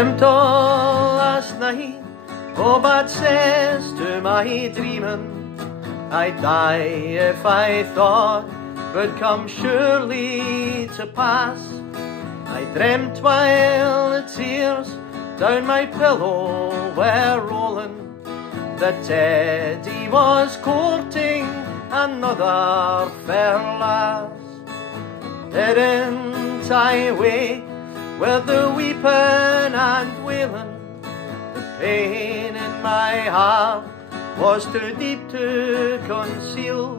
dreamt all last night, oh, but says to my dreaming, I'd die if I thought would come surely to pass. I dreamt while the tears down my pillow were rolling, that Teddy was courting another fair lass. Didn't I wake with the weeping and wailing? The pain in my heart was too deep to conceal.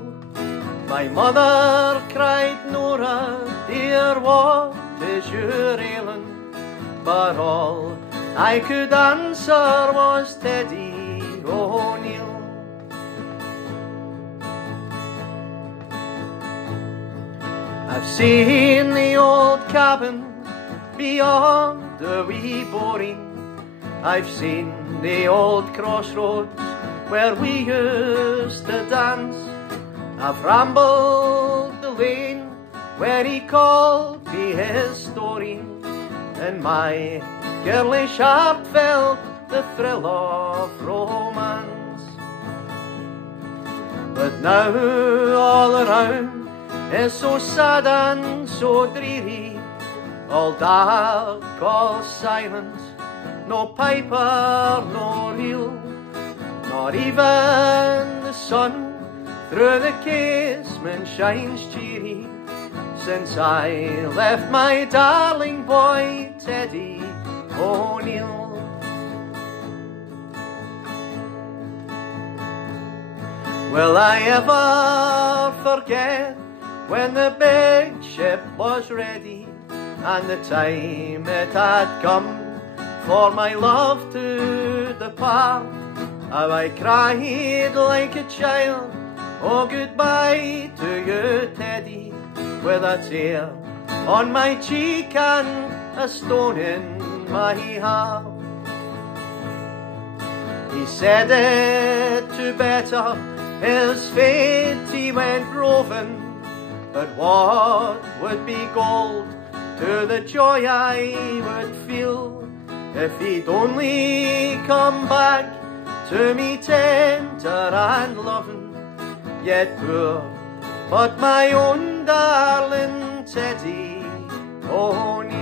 My mother cried, Nora, dear, what is your ailing? But all I could answer was Teddy O'Neill. I've seen the old cabin beyond the wee boring. I've seen the old crossroads where we used to dance. I've rambled the lane where he called me his story, and my girlish heart felt the thrill of romance. But now all around is so sad and so dreary, all dark, all silent, no piper, no reel, not even the sun through the casement shines cheery, since I left my darling boy Teddy O'Neill. Will I ever forget when the big ship was ready, and the time it had come for my love to depart? How I cried like a child, oh, goodbye to you, Teddy, with a tear on my cheek and a stone in my heart. He said it to better his fate, he went roving, but what would be gold to the joy I would feel if he'd only come back to me tender and loving? Yet poor, but my own darling Teddy O'Neill.